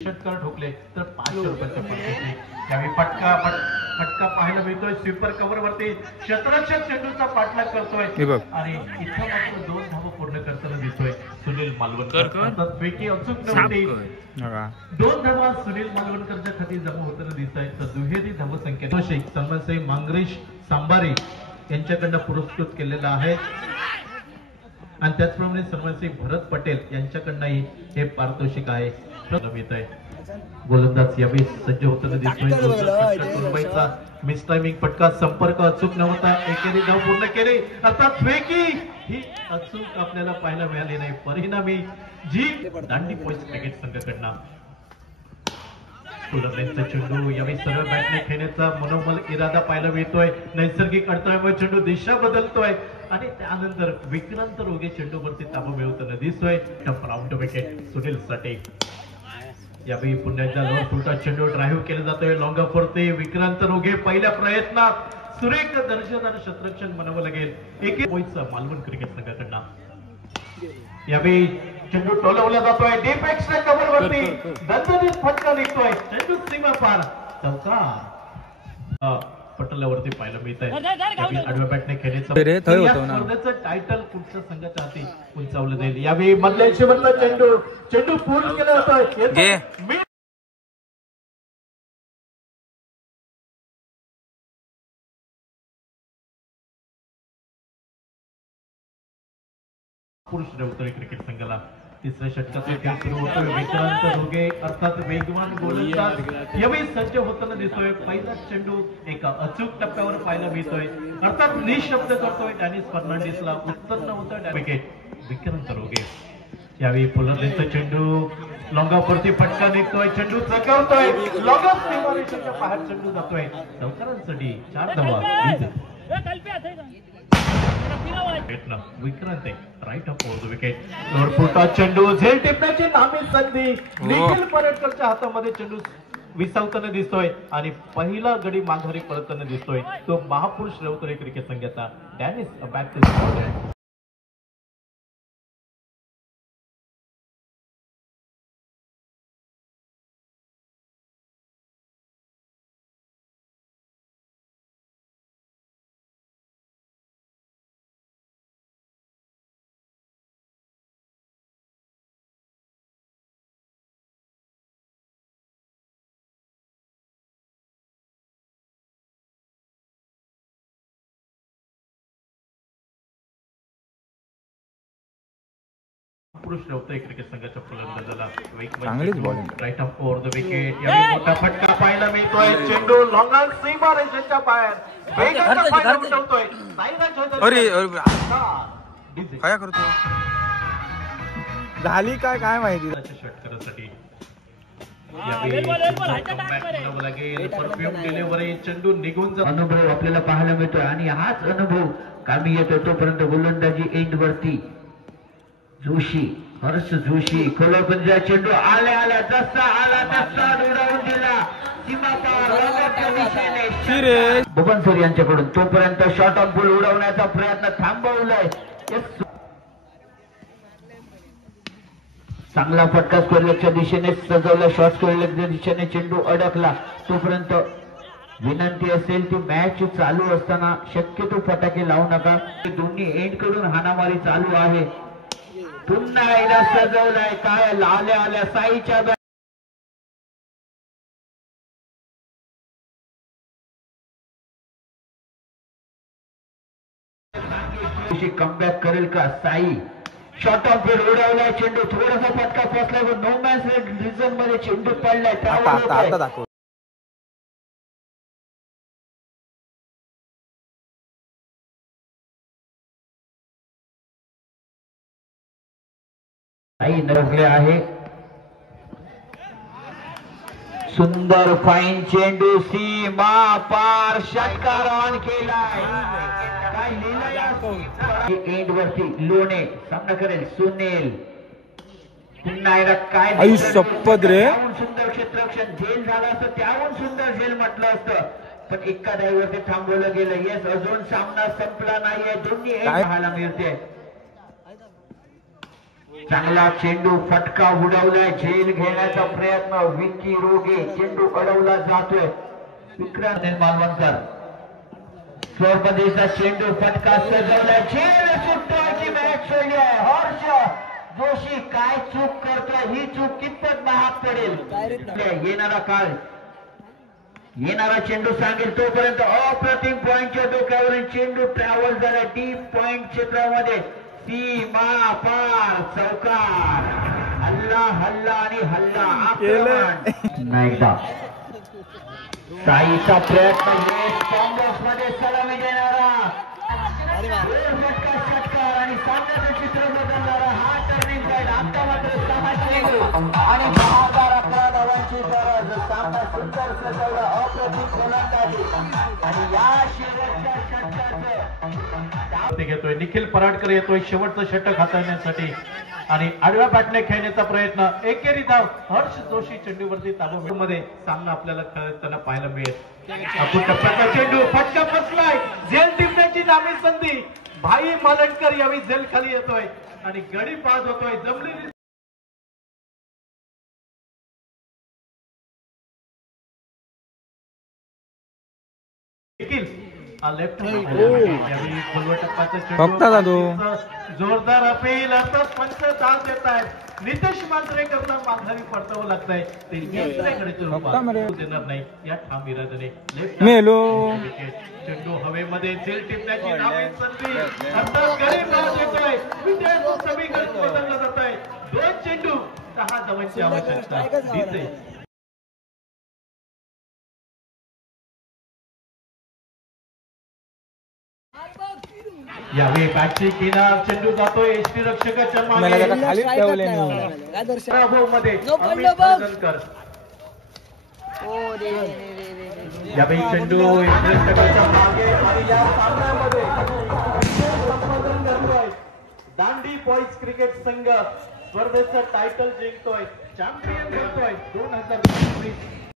षटकार ठोकले तर 500 रुपयाचा पैसे त्यावेळी फटका पाहायला मिळतोय. स्वीपर कव्हर वरती शतरक्षक चेंडूचा पाठलाग करतोय आणि इथं मात्र 2 धावा पूर्ण करताना दिसतोय सुनील मालवणकर. पैकी अचूक नव्हती 2 धावा सुनील मालवणकरच्या खाती जमा होताना दिसत आहेत. तर दुहेरी धावसंख्या सन्मानसिंह मांगरीश सांबारी यांच्याकडनं पुरस्कृत केलेला आहे आणि त्याचप्रमाणे सन्मानसिंह भरत पटेल यांच्याकडनंही हे पारितोषिक आहे. गोलंदाज यावेळी सज्ज होताना दिसतोय. मिस टायमिंग फटका संपर्क अचूक नव्हता. एकेरी धाव पूर्ण केली अर्थात फेकी ही अचूक आपल्याला पाहायला मिळाली नाही. परिणामी जी दांडी पॉइंट क्रिकेट संघाकडनं फुलरलेंचा चेंडू यावेळी सरळ बॅटने खेळण्याचा मनोबल इरादा पाहायला मिळतोय. नैसर्गिक अडथळ्यामुळे चेंडू दिशा बदलतोय आणि त्यानंतर विक्रांत रोगे चेंडूवरती ताबा मिळवताना दिसतोय. टप राऊंड विकेट सुनील साठे. यावेळी पुण्याच्या लोअर फुलटा चेंडू ड्राईव्ह केला जातोय लॉंग ऑफ वरती. विक्रांत रोगे पहिल्या प्रयत्नात सुरेख दर्शनार शतरक्षण म्हणावं लागेल. एक मालवण क्रिकेट संघाकडनं यावेळी चेंडू टोलवला जातोय डीप एक्स्ट्रा कव्हर वरती दणदणीत फटका निघतोय. चेंडू सीमा पार चौकार पटलावरती पाहायला मिळत आहे. आडव्या बॅटने खेळण्याचं टायटल कुठच्या संघाच्या हाती उंचावलं जाईल. यावेळी मधल्या शेवटचा चेंडू पूर्ण केला जातोय. पुरुष रेवतळी क्रिकेट संघाला तिसऱ्या षटकाचा खेळ सुरू होतोय. विक्रांत रोगे अर्थात वेगवान गोलंदाज यावेळी सज्ज होताना दिसतोय. पहिला चेंडू एका अचूक टप्प्यावर पाहायला मिळतोय अर्थात निशब्द करतोय डॅनिस फर्नांडिसला उत्तर नव्हतं. विकेट विक्रांत रोगे. यावेळी फुलरलेंचा चेंडू लॉंग ऑफ वरती फटका निघतोय. चेंडू चकवतोय लॉंग ऑफ सीमारेषेच्या बाहेर चेंडू जातोय. चौकारांसाठी 4 धावा. Vikrant right off the wicket. Lower चेंडू झेल टिपण्याची नामी संधी निखिल परेडकरच्या हातामध्ये चेंडू विसावताना दिसतोय आणि पहिला गडी माघारी पळताना दिसतोय तो महापुरुष रेवतळे क्रिकेट संघाचा डॅनिस बॅक टू पुरुष रेवतळे क्रिकेट संघाच्या फलंदाजाला right off over the wicket. यावेळी मोठा फटका पाहायला मिळतोय. चेंडू लॉंग ऑन सीमारेषेच्या बाहेर वेगाचा फायदा उठवतोय. काय करतो झाली काय माहिती षटकारासाठी परफ्यूम डिलिव्हरी चेंडू निघून अनुभव आपल्याला पाहायला मिळतोय आणि हाच अनुभव कामी येतो तोपर्यंत गोलंदाजी एंड वरती जोशी हर्ष जोशी खोलपंजा चेंडू आल्या जसा आला तसा उडवून दिला सीमा पार बबन सर यांच्याकडून. तोपर्यंत शॉर्ट ऑफ बॉल उडवण्याचा प्रयत्न थांबवलाय. चांगला फटका स्क्वेअरलेगच्या दिशेने सजवला. शॉर्ट स्क्वेअरलेगच्या दिशेने चेंडू अडकला. तोपर्यंत विनंती असेल ती मॅच चालू असताना शक्यतो फटाके लावू नका. दोन्ही एंड कडून हाणामारी चालू आहे. पुन्हा एकदा सजवलाय काय आल्या साईच्या कमबॅक करेल का साई. शॉर्ट ऑफ बॉल उडवलाय. चेंडू थोडासा फटका फसला पण नो मॅच रिझन मध्ये चेंडू पडलाय. नरकले आहे. सुंदर फाईन चेंडू सीमा पार षटकार ऑन केलाय. काय लिहिलंय एंड वरती लोणे सामना करेल सुनील. पुन्हा एकदा काय शपथ रे सुंदर क्षेत्ररक्षण झेल झालं असतं त्याहून सुंदर झेल म्हटलं असतं पण एका धावेवरती थांबवलं गेलं. येस अजून सामना संपला नाहीये. दोन्ही एक पाहायला मिळते. चांगला चेंडू फटका उडवलाय, झेल घेण्याचा प्रयत्न विकी रोगे, चेंडू अडवला जातोय. विक्रांत मालवणकर स्वर्पदेशचा चेंडू फटका सजवलाय, झेल सुटण्याची मॅच सोडली आहे. हर्ष जोशी काय चूक करतोय, ही चूक कितपत महाग पडेल. येणारा काळ येणारा चेंडू सांगेल. तोपर्यंत अप्रतिम पॉइंटच्या डोक्यावरून चेंडू ट्रॅव्हल झाला डीप पॉइंट क्षेत्रामध्ये. सीमा पार चौकार. हल्ला हल्ला आणि हल्ला आक्रमण. नाहीदा साईचा प्रयत्न कॉम्बॉक्स मध्ये सलामी देणारा षटकार आणि सामन्याचं चित्र बदलणारा हा टर्निंग पॉइंट. आता मात्र आणि 10,011 धावांची गरज. सामना सुंदर सजवला, अप्रतिम गोलंदाजी आणि या शेवटच्या षटकाचं घेतोय. निखिल पराडकर येतोय शेवटचं षटक हाताळण्यासाठी आणि आडव्या बॅटने खेळण्याचा प्रयत्न. एकेरी धाव हर्ष जोशी चेंडूवरती ताबा मध्ये सामना आपल्याला खेळताना पाहायला मिळेल. आपण टप्प्याचा चेंडू फटका बसलाय, झेल टिपण्याची नामी संधी. भाई मालणकर यावेळी झेल खाली येतोय आणि गडी बाद होतोय. जमलेली लेफ्ट फक्त दादू जोरदार अपील असं पंच दाद देत आहेत. नितेश मांजरेकरला माघारी परतावं लागतंय. ते देणार नाही या ठाम इराद्याने. मेलो चेंडू हवेमध्ये झेल टिपण्याची नावी संधी. आता गडी बाद येतोय. विजय समीकरण बदललं जात आहे. 2 चेंडू 10 धावांची आवश्यकता दिसते. यावेळी बॅटची किनार चेंडू जातोय एसटी रक्षकाच्या मागे. खाली ठेवले मध्ये अमित हळदणकर. यावेळी चेंडू एसटी रक्षकाच्या मागे आणि या सामन्यामध्ये संपादन करतोय दांडी बॉईज क्रिकेट संघ. स्पर्धेचं टायटल जिंकतोय, चॅम्पियन बनतोय 2023.